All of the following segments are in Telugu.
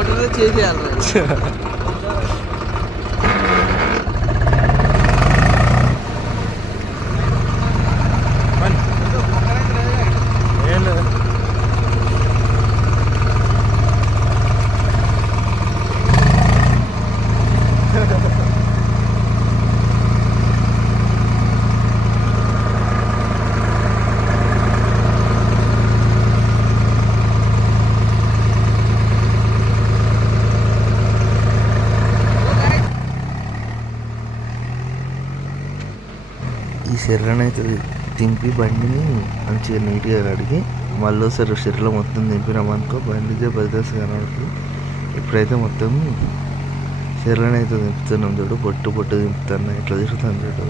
మోటార్ చేసేయాలి. ఈ శర్రనైతే దింపి బండిని మంచిగా నీట్గా కడిగి మళ్ళీ ఒకసారి శర్రలో మొత్తం దింపినామనుకో బండిదే బద్దస్ కనబడుతుంది. ఇప్పుడైతే మొత్తం శర్రనైతే దింపుతున్నాం చూడు, పొట్టు దింపుతున్నా ఇట్లా తిరుగుతాను చూడు.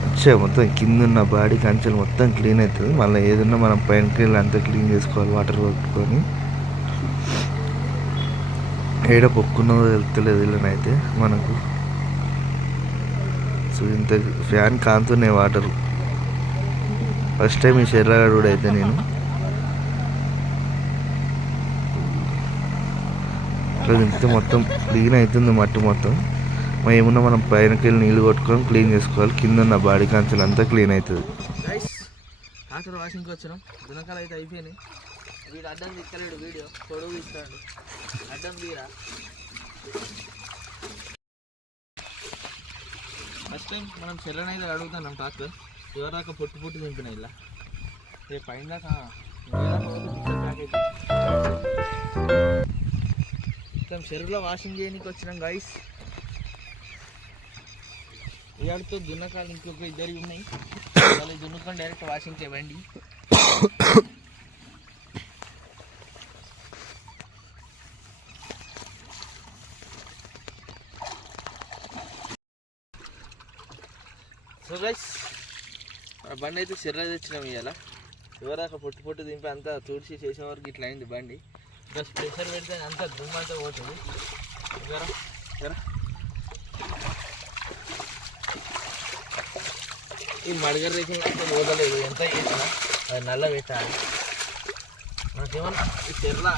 మంచిగా మొత్తం కింద ఉన్న బాడీ కంచెలు మొత్తం క్లీన్ అవుతుంది. మళ్ళీ ఏదన్నా మనం పైనకి వెళ్ళి అంతా క్లీన్ చేసుకోవాలి వాటర్ కొట్టుకొని. ఏడ పొక్కున్నదో వెళ్తలేదు ఇళ్ళనైతే మనకు. సో ఇంత ఫ్యాన్ కాంతున్నాయి వాటరు. ఫస్ట్ టైం ఈ శర్రగాడు కూడా అయితే నేను ఇట్లా తింటే మొత్తం క్లీన్ అవుతుంది మట్టి మొత్తం. ఏమున్నా మనం పైనకి వెళ్ళి నీళ్ళు కొట్టుకొని క్లీన్ చేసుకోవాలి. కింద ఉన్న బాడీ కాంచెలు అంతా క్లీన్ అవుతుంది. ట్రాక్టర్ వాషింగ్కి వచ్చినాం. దునకాలు అయితే అయిపోయినాయి. వీడు అడ్డం తీసుకోలేడు, వీడియో పొడవు ఇస్తాడు. అడ్డం తీరా ఫస్ట్ టైం మనం చెల్లనైతే అడుగుతున్నాం ట్రాక్టర్. ఎవరాక పొట్టు దింపిన ఇలా రేపు పైన దాకా మొత్తం చెరువులో వాషింగ్ చేయడానికి వచ్చినాం గైస్. ఇవాళతో దున్నకాలు ఇంకొక ఇద్దరు ఉన్నాయి. వాళ్ళు దున్నుకొని డైరెక్ట్ వాషింగ్ చేయండి. సో గైస్ మన బండి అయితే చెర్ర తెచ్చినాం ఇవాళ. ఎవరాక పొట్టు దింపి అంతా తుడిచి చేసే వరకు ఇట్లా అయింది బండి. ప్లస్ ప్రెషర్ పెడితే అంతా దుమ్ము అంతా పోతుంది. ఈ మడగర రేసింగ్ అయితే పోతలేదు. ఎంత చేసినా అది నల్ల పెట్టాలి. మనకేమన్నా ఈ చెర్ల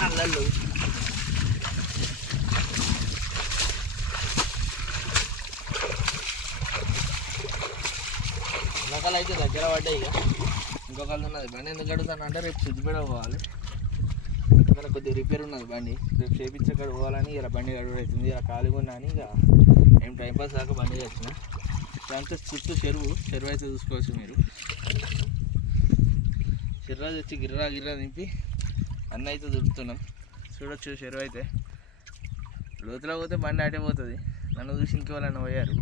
నల్లలు నకలు అయితే దగ్గర పడ్డాయి. ఇక ఇంకొకళ్ళు ఉన్నది బండి ఎందుకు అడుగుతాను అంటే రేపు సిద్దిపేట పోవాలి. ఎందుకంటే కొద్దిగా రిపేర్ ఉన్నది బండి. రేపు చేపించక్కడ పోవాలని ఇలా బండి గడువు అవుతుంది. ఇలా ఖాళీగా ఉన్నా అని ఇక ఏం టైంపాస్ దాకా బండి తెచ్చిన. దాంతో చుట్టూ చెరువు అయితే చూసుకోవచ్చు మీరు. చెర్రా తెచ్చి గిర్రా దింపి అన్న అయితే దొరుకుతున్నాం. చూడొచ్చు చెరువు అయితే. లోతులో పోతే బండి అటే పోతుంది. నన్ను చూసి ఇంకెవరన్నా పోయారు.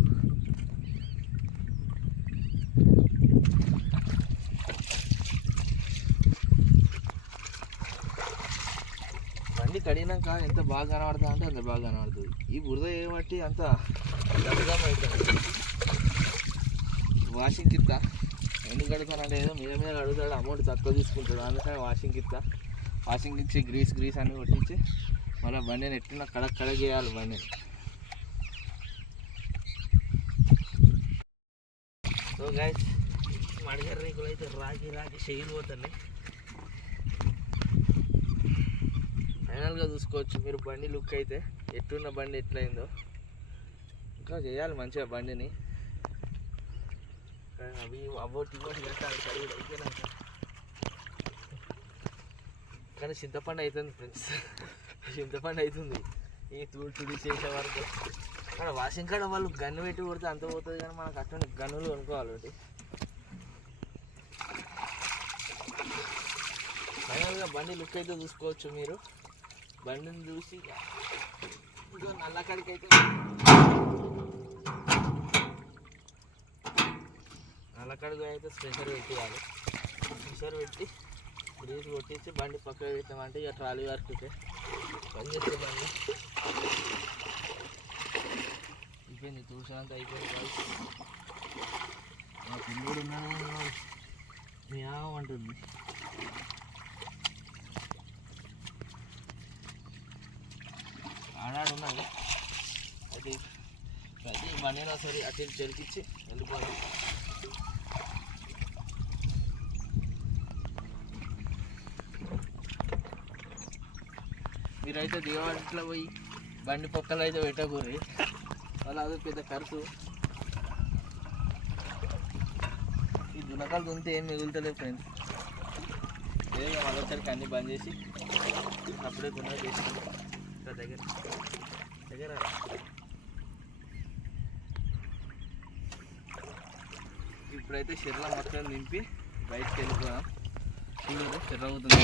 బండి కడిగినాక ఎంత బాగా కనబడుతుంది అంటే అంత బాగా కనబడుతుంది. ఈ బురద ఏమట్టి అంత దమ్ అవుతుంది. వాషింగ్ కిత్త ఎందుకు కడుగుతానంటే ఏదో మీద కడుగుతాడు, అమౌంట్ తక్కువ తీసుకుంటాడు. అందుకని వాషింగ్ ఇచ్చి గ్రీస్ అన్ని కొట్టించి మళ్ళీ బండిని ఎట్టినా కడగ చేయాలి బండిని. సో గైస్ మడిగర రేకులు అయితే రాకి షెయిల్ పోతున్నాయి. ఫైనల్గా చూసుకోవచ్చు మీరు బండి లుక్ అయితే. ఎట్టున్న బండి ఎట్లయిందో ఇంకా చేయాలి మంచిగా బండిని. అవి ఇవ్వటి పెట్టాలి సరిగ్గా అయిపోయినాక. కానీ చింతపండు అవుతుంది ఫ్రెండ్స్, చింతపండు అవుతుంది ఈ తుడి చేసే వరకు. మన వాషింగ్ కాడ వాళ్ళు గన్ను పెట్టి కొడితే అంత పోతుంది. కానీ మనకు అట్లా గన్నులు కొనుక్కోవాలి ఒకటి. ఫైనల్గా బండి లుక్ అయితే చూసుకోవచ్చు మీరు. బండిని చూసి ఇంకో నల్లకాడికి అయితే నల్లకాడికి అయితే స్పెషర్ పెట్టేయాలి. స్పెషర్ పెట్టి గ్రీస్ కొట్టించి బండి పక్కన పెట్టామంటే ఇక ట్రాలీ వర్క్కే పని చేసే బండి అయిపోయింది. చూసినంత అయిపోయింది బాయ్స్. మా పిల్లడు ఉన్నాడు ఏమంటుంది. ఆడాడు ఉన్నాడు అది ప్రతి బండిలో సరే అటు ఇటు చెరికిచ్చి వెళ్ళిపోవాలి. మీరైతే దిగవాటిలో పోయి బండి పొక్కలు అయితే పెట్టకూర్రి, వాళ్ళు అది పెద్ద ఖర్చు. ఈ దునకాలు దుంతే ఏం మిగులుతలేదు ఫ్రెండ్స్. ఏదో మరోసారికి అన్నీ బంద్ చేసి అప్పుడే గుణ చేసి దగ్గర దగ్గర ఇప్పుడైతే షెర్ల మొత్తం నింపి బయటకు వెళ్ళిపోదాం. చూడదు షెర్ర అవుతుంది.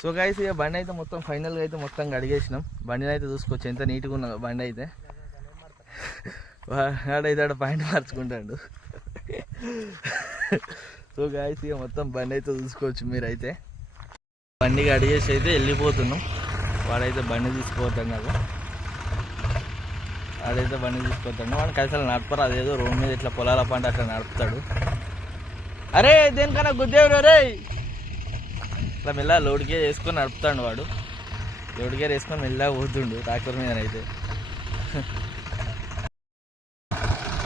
సో గైస్ ఇక బండి అయితే మొత్తం ఫైనల్గా అయితే మొత్తం కడిగేసినాం. బండిని అయితే చూసుకోవచ్చు ఎంత నీట్గా ఉన్న బండి అయితే. వాడైతే ఆడ పాయింట్ మార్చుకుంటాడు. సో గైస్ ఇక మొత్తం బండి అయితే చూసుకోవచ్చు మీరైతే. బండి కడిగేసి అయితే వెళ్ళిపోతున్నాం. వాడైతే బండి తీసుకుపోతాం కదా, వాడైతే బండి తీసుకుపోతాడు. వాడికి అసలు నడపరు, అదేదో రోడ్ మీద ఇట్లా పొలాల పంట అట్లా నడుపుతాడు. అరే దేనికన్నా గుద్దేవుడు రే, ఇట్లా మెల్ల లోడ్ గేర్ వేసుకొని నడుపుతాడు వాడు. లోడ్ గేర్ వేసుకొని మెల్లగా పోతుండు ట్రాక్టర్ మీద. అయితే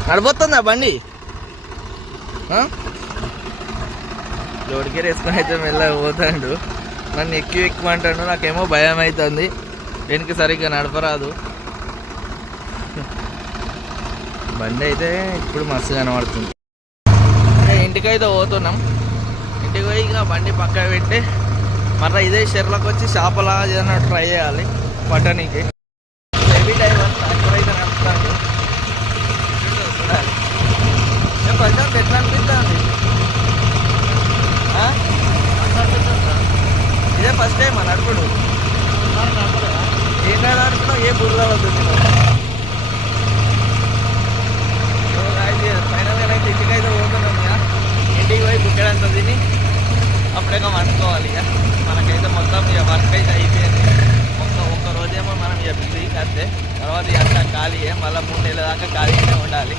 నడిపోతుందా బండి? లోడ్ గేర్ వేసుకొని అయితే మెల్లగా పోతాడు. నన్ను ఎక్కువ అంటాడు, నాకేమో భయం అవుతుంది, వెనక్కి సరిగ్గా నడపరాదు. బండి అయితే ఇప్పుడు మస్తు కనబడుతుంది. ఇంటికైతే పోతున్నాం. ఇంటికి పోయి ఇక బండి పక్క పెట్టి మళ్ళీ ఇదే షెర్లకు వచ్చి చేపలా ఏదైనా ట్రై చేయాలి పట్టణీకి. హెవీ డ్రైవర్ ట్రాక్టర్ అయితే నడుపుతాడు. ప్రజెంట్ ఎట్లా అనిపిస్తుంది? ఇదే ఫస్ట్ టైం నడుపుడు. ఏ నడుపులో ఏ బుర్ర అవుతుంది. ఫైనల్గా అయితే ఇంటికైతే పోతున్నాం. ఇక ఇంటికి పోయి బుక్కడంతా తిని అప్పుడేగా వండుకోవాలి. ఇక మనకైతే మొత్తం ఇక వర్క్ అయితే అయిపోయింది. ఒక్క రోజేమో మనం ఇక బిజీ అంతే. తర్వాత అంతా ఖాళీయే, మళ్ళీ 3 నెలల దాకా ఖాళీగానే ఉండాలి.